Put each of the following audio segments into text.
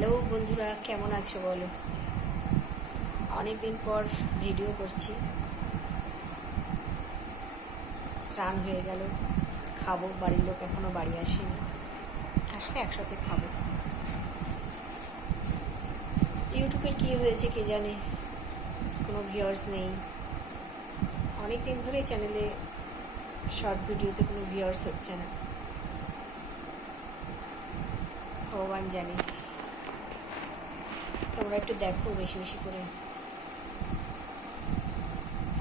Hello বন্ধুরা, কেমন আছো বলো? অনেক দিন পর ভিডিও করছি। স্নান হয়ে গেল, খাবো। বাড়ির লোক এখনো বাড়ি আসেনি, আসলে একসাথে খাবো। ইউটিউবের কী হয়েছে কে জানে, কোনো ভিউয়ার্স নেই। অনেক দিন ধরেই চ্যানেলে শর্ট ভিডিওতে কোনো ভিউয়ার্স হচ্ছে না, ভগবান জানে। তোমরা একটু দেখো বেশি বেশি করে,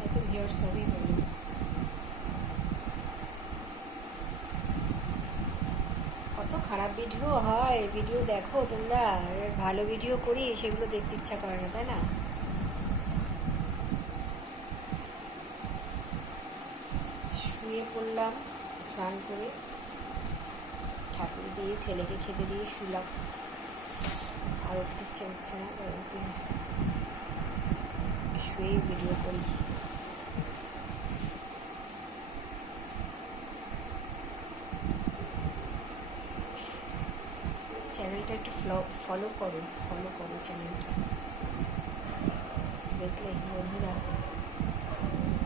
এত ভিউয়ার্স হবেই বলো। কত খারাপ ভিডিও হয়, ভিডিও দেখো তোমরা। ভালো ভিডিও করি, সেগুলো দেখতে ইচ্ছা করে না, তাই না? শুয়ে পড়লাম স্নান করে, ঠাকুর দিয়ে ছেলেকে খেতে দিয়ে শুলাম। আর উঠতে ইচ্ছে হচ্ছে না, কিন্তু শুয়েই ভিডিও করি। চ্যানেলটা একটু ফলো করো চ্যানেলটা, বুঝলে বন্ধুরা?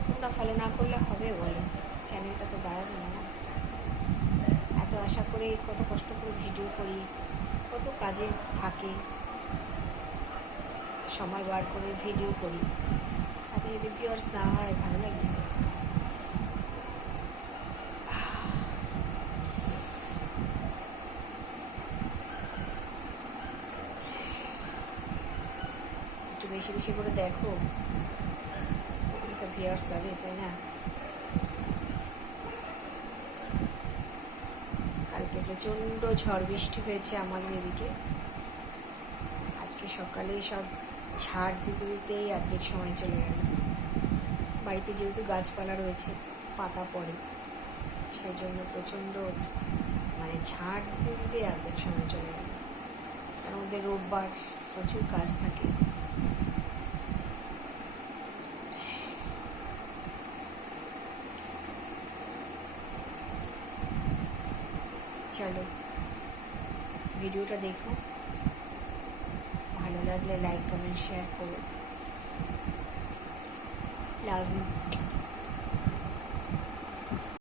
তোমরা ফলো না করলে হবে বলো? চ্যানেলটা তো দাঁড়াবে না। এত আশা করে, কত কষ্ট করে ভিডিও করি, কত কাজে থাকে, সময় বার করে ভিডিও করি। তাতে যদি ভিউয়ার্স না হয়, ভালো লাগবে? একটু বেশি বেশি করে দেখো, তো ভিউয়ার্স যাবে, তাই না? কালকে প্রচণ্ড ঝড় বৃষ্টি হয়েছে আমাদের এদিকে। আজকে সকালে সব ঝাড় দিতে দিতেই অর্ধেক সময় চলে গেল। বাড়িতে যেহেতু গাছপালা রয়েছে, পাতা পড়ে, সেই জন্য প্রচণ্ড ঝাড় দিতে দিতে অর্ধেক সময় চলে গেল। তার মধ্যে রোববার প্রচুর কাজ থাকে। চলো ভিডিওটা দেখো, ভালো লাগলে লাইক কমেন্ট শেয়ার করো। Love you.